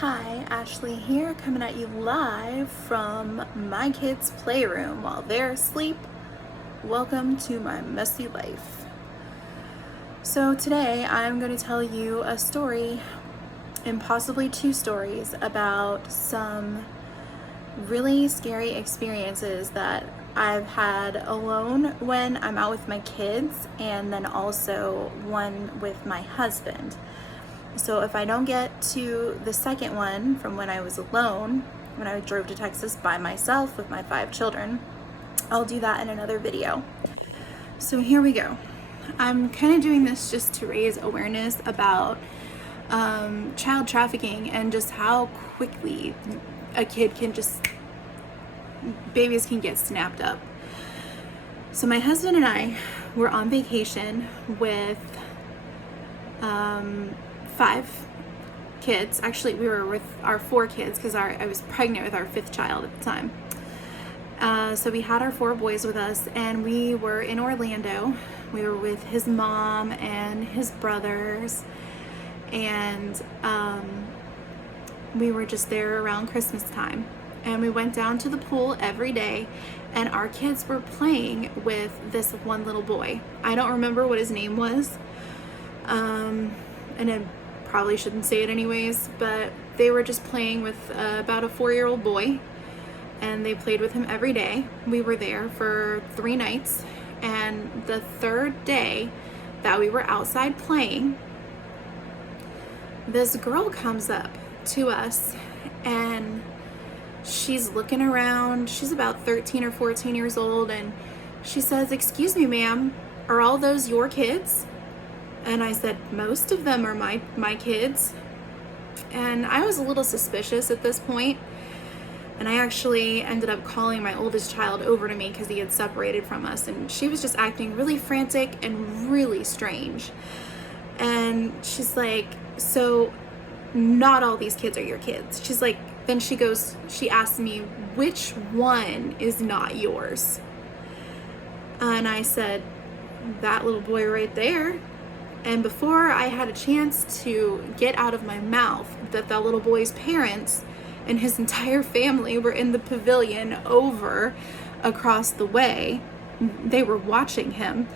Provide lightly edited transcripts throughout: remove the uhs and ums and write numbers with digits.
Hi, Ashley here, coming at you live from my kids' playroom while they're asleep. Welcome to my messy life. So today I'm going to tell you a story, and possibly two stories, about some really scary experiences that I've had alone when I'm out with my kids, and then also one with my husband. So if I don't get to the second one from when I was alone, when I drove to Texas by myself with my 5 children, I'll do that in another video. So here we go. I'm kind of doing this just to raise awareness about child trafficking and just how quickly babies can get snapped up. So my husband and I were on vacation with 5 kids. Actually, we were with our 4 kids because I was pregnant with our 5th child at the time. So we had our 4 boys with us, and we were in Orlando. We were with his mom and his brothers, and we were just there around Christmas time. And we went down to the pool every day, and our kids were playing with this one little boy. I don't remember what his name was, and I probably shouldn't say it anyways, but they were just playing with about a 4-year-old boy, and they played with him every day. We were there for 3 nights, and the 3rd day that we were outside playing, this girl comes up to us, and she's looking around. She's about 13 or 14 years old, and she says, "Excuse me, ma'am, are all those your kids?" And I said, "Most of them are my kids." And I was a little suspicious at this point, and I actually ended up calling my oldest child over to me because he had separated from us, and she was just acting really frantic and really strange. And she's like, "So not all these kids are your kids." She's like, then she asked me, "Which one is not yours?" And I said, "That little boy right there." And before I had a chance to get out of my mouth that little boy's parents and his entire family were in the pavilion over across the way, they were watching him,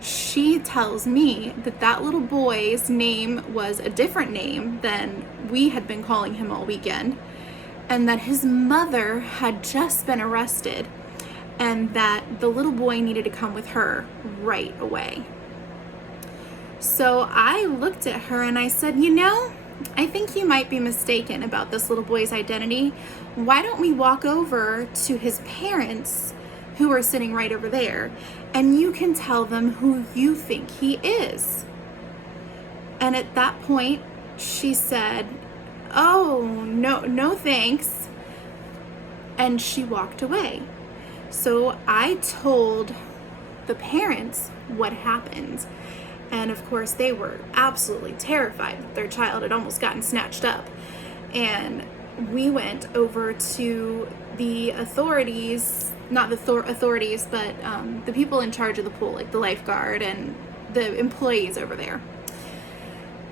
she tells me that little boy's name was a different name than we had been calling him all weekend, and that his mother had just been arrested, and that the little boy needed to come with her right away. So I looked at her and I said, "I think you might be mistaken about this little boy's identity. Why don't we walk over to his parents, who are sitting right over there, and you can tell them who you think he is?" And at that point, she said, "Oh, no thanks." And she walked away. So I told the parents what happened. And of course, they were absolutely terrified that their child had almost gotten snatched up. And we went over to the authorities, not the authorities, but the people in charge of the pool, like the lifeguard and the employees over there.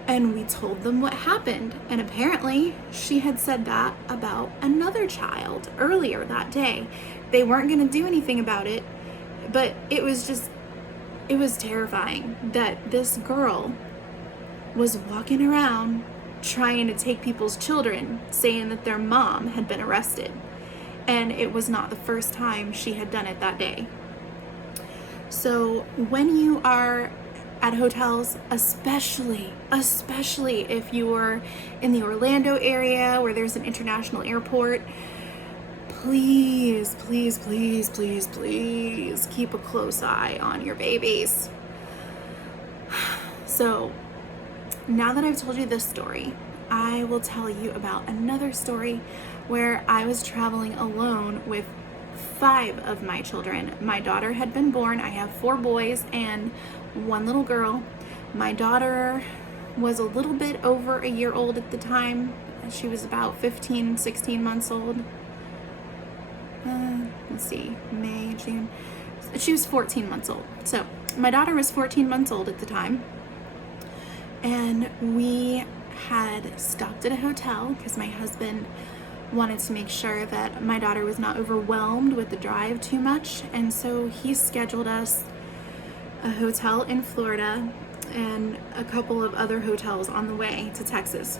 And we told them what happened. And apparently, she had said that about another child earlier that day. They weren't going to do anything about it, but it was terrifying that this girl was walking around trying to take people's children, saying that their mom had been arrested. And it was not the first time she had done it that day. So when you are at hotels, especially if you are in the Orlando area where there's an international airport, please keep a close eye on your babies. So now that I've told you this story, I will tell you about another story where I was traveling alone with 5 of my children. My daughter had been born. I have 4 boys and 1 little girl. My daughter was a little bit over a year old at the time. She was about 16 months old. Let's see, May, June. She was 14 months old. So my daughter was 14 months old at the time. And we had stopped at a hotel because my husband wanted to make sure that my daughter was not overwhelmed with the drive too much, and so he scheduled us a hotel in Florida and a couple of other hotels on the way to Texas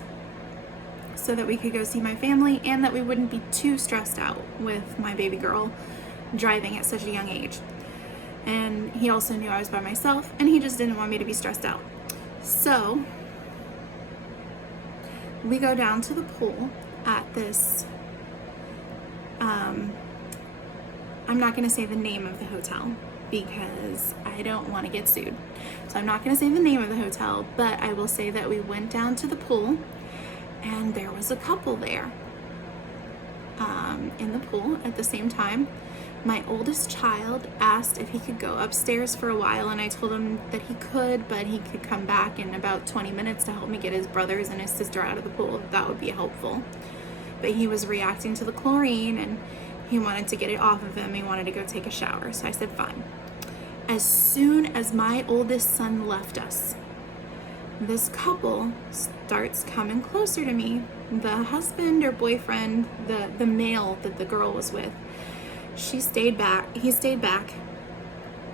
so that we could go see my family and that we wouldn't be too stressed out with my baby girl driving at such a young age. And he also knew I was by myself, and he just didn't want me to be stressed out. So we go down to the pool at this, I'm not going to say the name of the hotel because I don't want to get sued. So I'm not going to say the name of the hotel, but I will say that we went down to the pool and there was a couple there in the pool at the same time. My oldest child asked if he could go upstairs for a while, and I told him that he could, but he could come back in about 20 minutes to help me get his brothers and his sister out of the pool. That would be helpful. But he was reacting to the chlorine and he wanted to get it off of him. He wanted to go take a shower. So I said, fine. As soon as my oldest son left us, this couple starts coming closer to me. The husband or boyfriend, the male that the girl was with, he stayed back,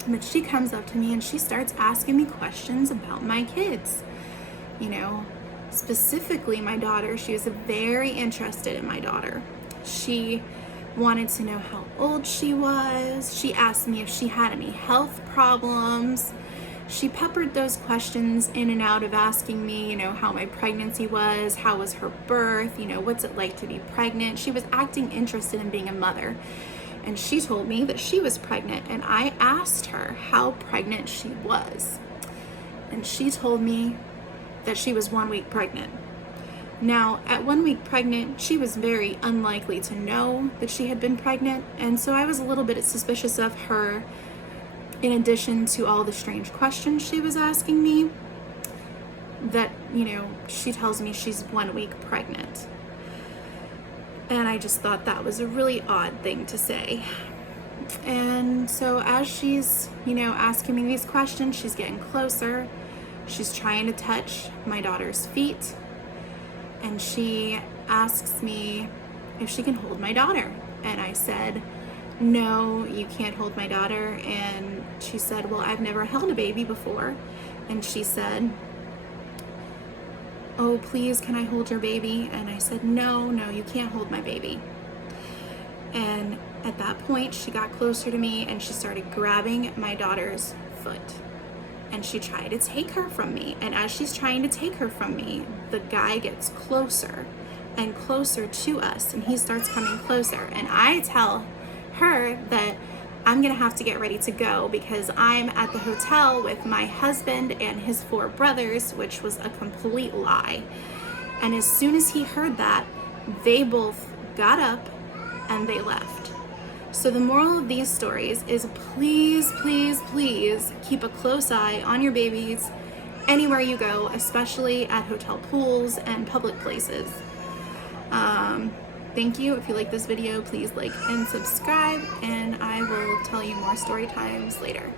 but she comes up to me and she starts asking me questions about my kids. You know, specifically my daughter. She was very interested in my daughter. She wanted to know how old she was. She asked me if she had any health problems. She peppered those questions in and out of asking me, you know, how my pregnancy was, how was her birth, you know, what's it like to be pregnant. She was acting interested in being a mother. And she told me that she was pregnant, and I asked her how pregnant she was. And she told me that she was 1 week pregnant. Now, at 1 week pregnant, she was very unlikely to know that she had been pregnant, and so I was a little bit suspicious of her, in addition to all the strange questions she was asking me, that, you know, she tells me she's 1 week pregnant. And I just thought that was a really odd thing to say. And so as she's, you know, asking me these questions, she's getting closer. She's trying to touch my daughter's feet. And she asks me if she can hold my daughter. And I said, no, you can't hold my daughter. And she said, well, I've never held a baby before. And she said, oh, please, can I hold your baby? And I said, no, you can't hold my baby. And at that point, she got closer to me and she started grabbing my daughter's foot. And she tried to take her from me. And as she's trying to take her from me, the guy gets closer and closer to us, and he starts coming closer. And I tell her that I'm gonna have to get ready to go because I'm at the hotel with my husband and his 4 brothers, which was a complete lie. And as soon as he heard that, they both got up and they left. So the moral of these stories is please, please, please keep a close eye on your babies anywhere you go, especially at hotel pools and public places. Thank you. If you like this video, please like and subscribe, and I will tell you more story times later.